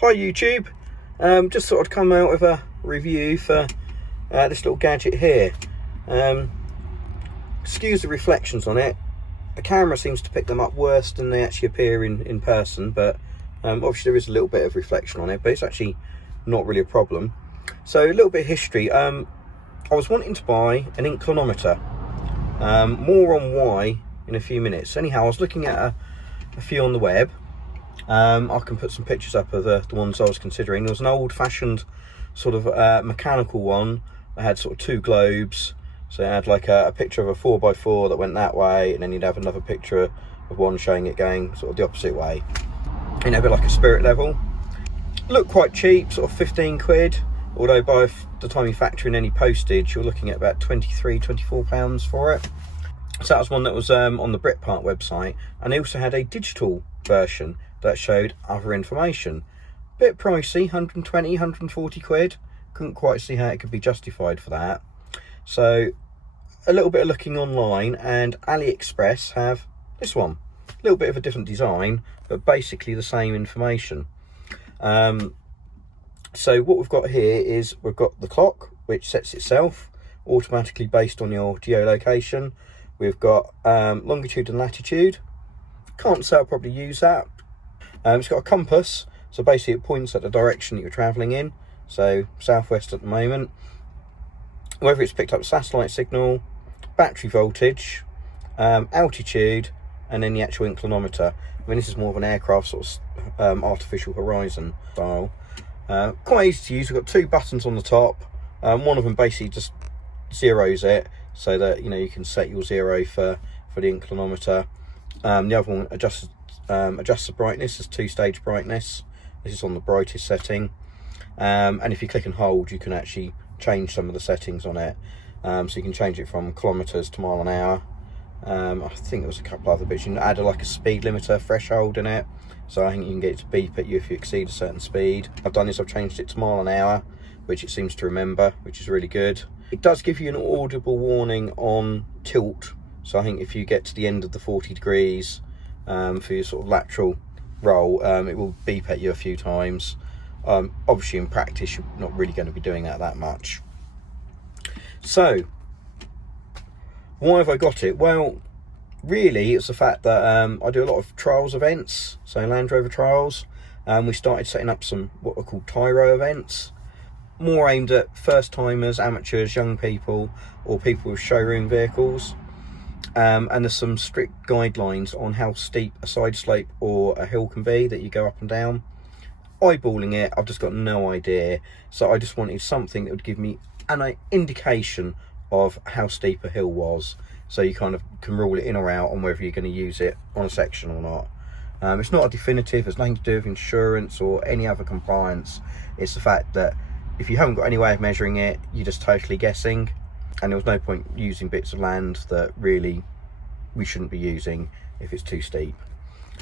Hi YouTube, just thought I'd come out with a review for this little gadget here. Excuse the reflections on it. The camera seems to pick them up worse than they actually appear in person, but obviously there is a little bit of reflection on it, but it's actually not really a problem. So a little bit of history. I was wanting to buy an inclinometer. More on why in a few minutes. Anyhow, I was looking at a few on the web. I can put some pictures up of the ones I was considering. There was an old-fashioned sort of mechanical one that had sort of two globes. So it had like a picture of a 4x4 that went that way, and then you'd have another picture of one showing it going sort of the opposite way. You know, a bit like a spirit level. Looked quite cheap, sort of 15 quid. Although by the time you factor in any postage, you're looking at about £23–24 for it. So that was one that was on the Britpart website, and they also had a digital version that showed other information. Bit pricey, 120–140 quid. Couldn't quite see how it could be justified for that. So a little bit of looking online, and AliExpress have this one. A little bit of a different design, but basically the same information. So what we've got here is we've got the clock, which sets itself automatically based on your geolocation. We've got longitude and latitude. Can't say I'll probably use that. It's got a compass, so basically it points at the direction that you're travelling in. So southwest at the moment. Whether it's picked up satellite signal, battery voltage, altitude, and then the actual inclinometer. I mean, this is more of an aircraft sort of artificial horizon style. Quite easy to use. We've got two buttons on the top. One of them basically just zeroes it, so that you can set your zero for the inclinometer. The other one adjusts the brightness. There's two-stage brightness. This is on the brightest setting, and if you click and hold, you can actually change some of the settings on it. So you can change it from kilometers to mile an hour. I think there was a couple other bits. You can add like a speed limiter threshold in it, so I think you can get it to beep at you if you exceed a certain speed. I've done this. I've changed it to mile an hour, which it seems to remember, which is really good. It does give you an audible warning on tilt. So I think if you get to the end of the 40 degrees for your sort of lateral roll, it will beep at you a few times. Obviously in practice, you're not really going to be doing that much. So why have I got it? Well, really it's the fact that I do a lot of trials events, so Land Rover trials. We started setting up some what are called Tyro events, more aimed at first timers, amateurs, young people, or people with showroom vehicles. And there's some strict guidelines on how steep a side slope or a hill can be that you go up and down. Eyeballing it, I've just got no idea, so I just wanted something that would give me an indication of how steep a hill was, so you kind of can rule it in or out on whether you're going to use it on a section or not. It's not a definitive. It's nothing to do with insurance or any other compliance. It's the fact that if you haven't got any way of measuring it, you're just totally guessing, and there was no point using bits of land that really we shouldn't be using if it's too steep.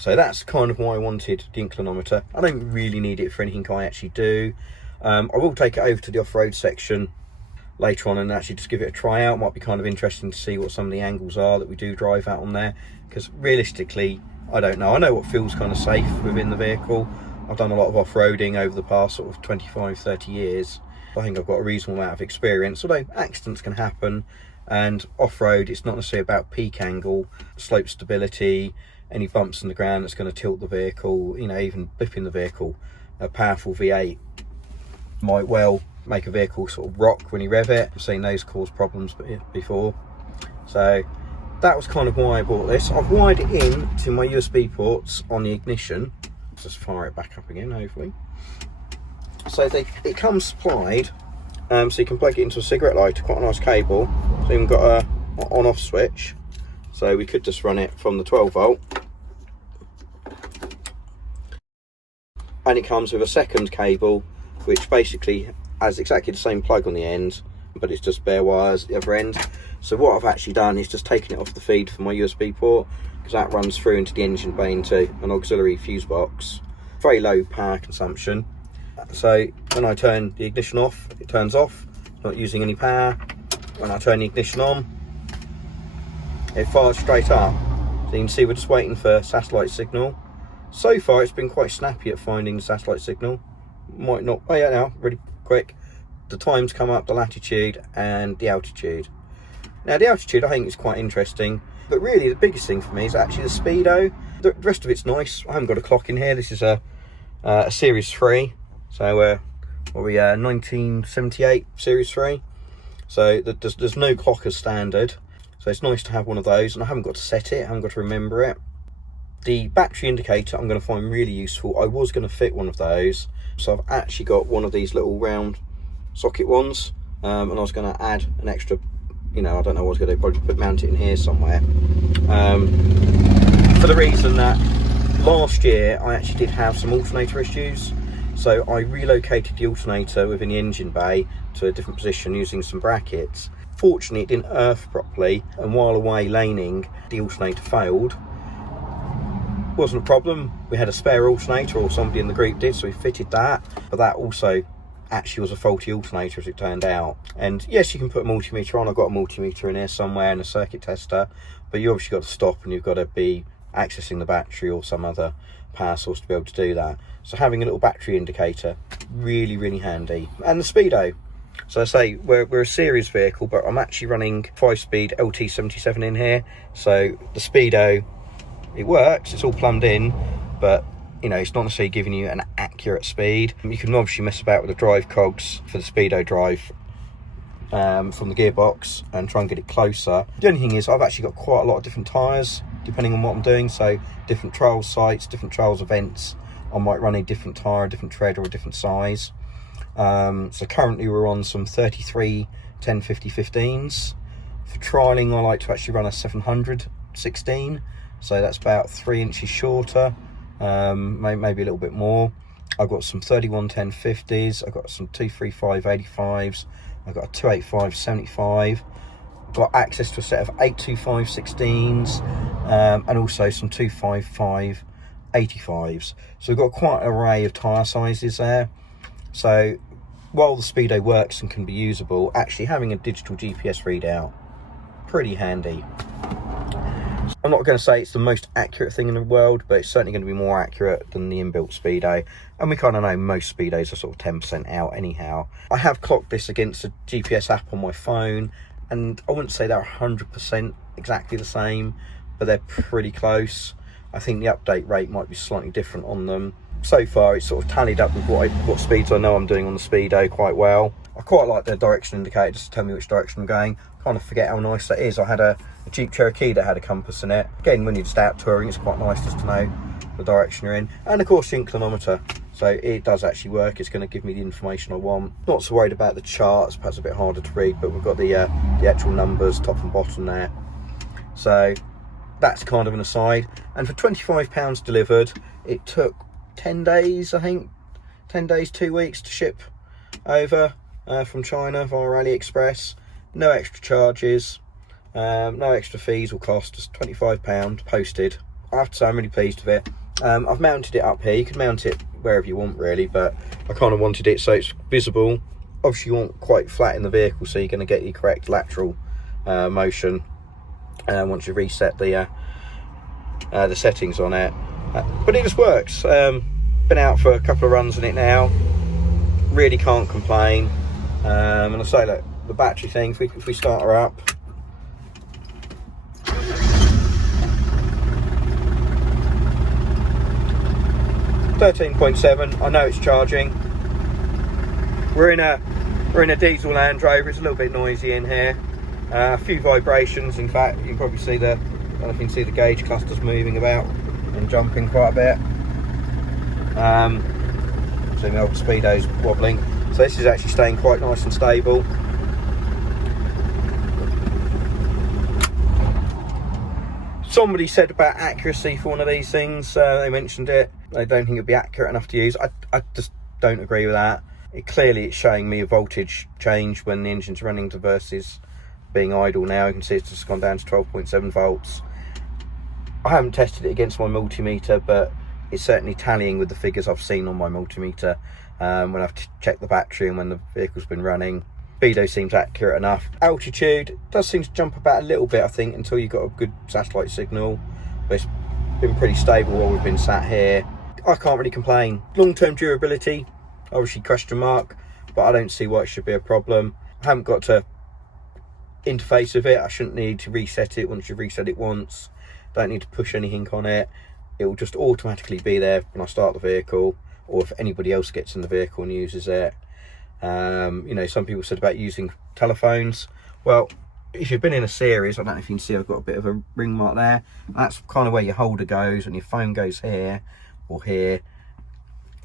So that's kind of why I wanted the inclinometer. I don't really need it for anything I actually do. I will take it over to the off-road section later on and actually just give it a try out. Might be kind of interesting to see what some of the angles are that we do drive out on there, because realistically I don't know. I know what feels kind of safe within the vehicle. I've done a lot of off-roading over the past sort of 25–30 years. I think I've got a reasonable amount of experience, although accidents can happen, and off-road it's not necessarily about peak angle, slope stability, any bumps in the ground that's going to tilt the vehicle, even blipping the vehicle. A powerful V8 might well make a vehicle sort of rock when you rev it. I've seen those cause problems before. So that was kind of why I bought this. I've wired it in to my USB ports on the ignition. Let's just fire it back up again, hopefully. So it comes supplied, so you can plug it into a cigarette lighter, quite a nice cable. So you've got a on-off switch, so we could just run it from the 12 volt. And it comes with a second cable, which basically has exactly the same plug on the end, but it's just bare wires at the other end. So what I've actually done is just taken it off the feed from my USB port, because that runs through into the engine bay into an auxiliary fuse box. Very low power consumption. So when I turn the ignition off, it turns off, not using any power. When I turn the ignition on, it fires straight up. So you can see we're just waiting for satellite signal. So far it's been quite snappy at finding the satellite signal. Might not, oh yeah, now really quick. The times come up, the latitude and the altitude. Now the altitude I think is quite interesting, but really the biggest thing for me is actually the speedo. The rest of it's nice. I haven't got a clock in here. This is a series 3, so what are we 1978 series 3, so there's no clock as standard, so it's nice to have one of those, and I haven't got to set it, I haven't got to remember it. The battery indicator I'm going to find really useful. I was going to fit one of those, so I've actually got one of these little round socket ones, and I was going to add an extra, you know, I don't know what I was going to do, probably mount it in here somewhere, for the reason that last year I actually did have some alternator issues, so I relocated the alternator within the engine bay to a different position using some brackets. Fortunately it didn't earth properly, and while away laning the alternator failed. Wasn't a problem, we had a spare alternator, or somebody in the group did, so we fitted that, but that also actually was a faulty alternator as it turned out. And yes, you can put a multimeter on. I've got a multimeter in here somewhere and a circuit tester, but you obviously got to stop and you've got to be accessing the battery or some other power source to be able to do that. So having a little battery indicator, really handy. And the speedo, so I say we're a series vehicle, but I'm actually running 5-speed LT77 in here, so the speedo, it works, it's all plumbed in, but you know, it's not necessarily giving you an accurate speed. You can obviously mess about with the drive cogs for the speedo drive from the gearbox and try and get it closer. The only thing is I've actually got quite a lot of different tyres depending on what I'm doing, so different trial sites, different trials events, I might run a different tyre, a different tread or a different size. So currently we're on some 33 1050 15s. For trialling I like to actually run a 700 16, so that's about 3 inches shorter, maybe a little bit more. I've got some 31 1050s, I've got some 235 85s, I've got a 285 75, got access to a set of 825 16s, and also some 255 85s. So we've got quite an array of tyre sizes there. So while the speedo works and can be usable, actually having a digital GPS readout, pretty handy. I'm not going to say it's the most accurate thing in the world, but it's certainly going to be more accurate than the inbuilt speedo, and we kind of know most speedos are sort of 10% out anyhow. I have clocked this against a GPS app on my phone, and I wouldn't say they're 100% exactly the same, but they're pretty close. I think the update rate might be slightly different on them. So far it's sort of tallied up with what speeds I know I'm doing on the speedo quite well. I quite like the direction indicator just to tell me which direction I'm going. Kind of forget how nice that is. I had a Jeep Cherokee that had a compass in it. Again, when you're just out touring, it's quite nice just to know the direction you're in. And of course the inclinometer, so it does actually work. It's going to give me the information I want. Not so worried about the charts, perhaps a bit harder to read, but we've got the actual numbers top and bottom there. So that's kind of an aside. And for £25 delivered, it took 10 days, I think, 10 days, 2 weeks to ship over from China via AliExpress. No extra charges, no extra fees or costs, just £25 posted. I have to say I'm really pleased with it. I've mounted it up here. You can mount it wherever you want really, but I kind of wanted it so it's visible. Obviously you want quite flat in the vehicle, so you're going to get your correct lateral motion once you reset the settings on it. But it just works. Been out for a couple of runs in it now, really can't complain. And I say, look, the battery thing, if we start her up, .7, I know it's charging. We're in a diesel Land Rover. It's a little bit noisy in here, a few vibrations. In fact, you can probably see I don't know if you can see the gauge clusters moving about and jumping quite a bit. So the old speedo's wobbling, so this is actually staying quite nice and stable. Somebody said about accuracy for one of these things, they mentioned it, they don't think it'd be accurate enough to use. I just don't agree with that. It's showing me a voltage change when the engine's running to versus being idle now. You can see it's just gone down to 12.7 volts. I haven't tested it against my multimeter, but it's certainly tallying with the figures I've seen on my multimeter when I've checked the battery and when the vehicle's been running. Speedo seems accurate enough. Altitude does seem to jump about a little bit, I think, until you've got a good satellite signal, but it's been pretty stable while we've been sat here. I can't really complain. Long-term durability, obviously question mark, but I don't see why it should be a problem. I haven't got to interface with it. I shouldn't need to reset it once you've reset it once. Don't need to push anything on it. It will just automatically be there when I start the vehicle, or if anybody else gets in the vehicle and uses it. You know, some people said about using telephones. Well, if you've been in a series, I don't know if you can see I've got a bit of a ring mark there. That's kind of where your holder goes, and your phone goes here or here.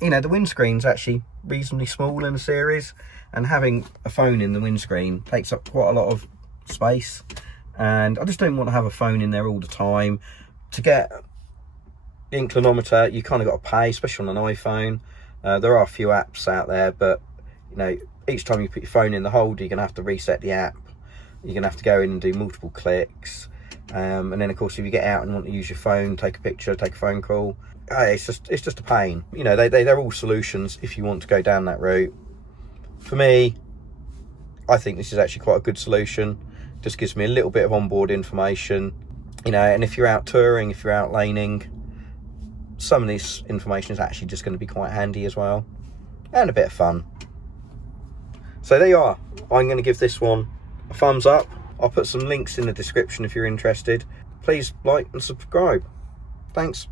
You know, the windscreen's actually reasonably small in a series, and having a phone in the windscreen takes up quite a lot of space, and I just don't want to have a phone in there all the time. To get the inclinometer, you kind of got to pay, especially on an iPhone. There are a few apps out there, but you know, each time you put your phone in the holder, you're gonna have to reset the app. You're gonna have to go in and do multiple clicks, and then of course if you get out and want to use your phone, take a picture, take a phone call, it's just a pain. You know, they're all solutions if you want to go down that route. For me, I think this is actually quite a good solution. Just gives me a little bit of onboard information, you know, and if you're out touring, if you're out laning, some of this information is actually just going to be quite handy as well, and a bit of fun. So there you are. I'm going to give this one a thumbs up. I'll put some links in the description if you're interested. Please like and subscribe. Thanks.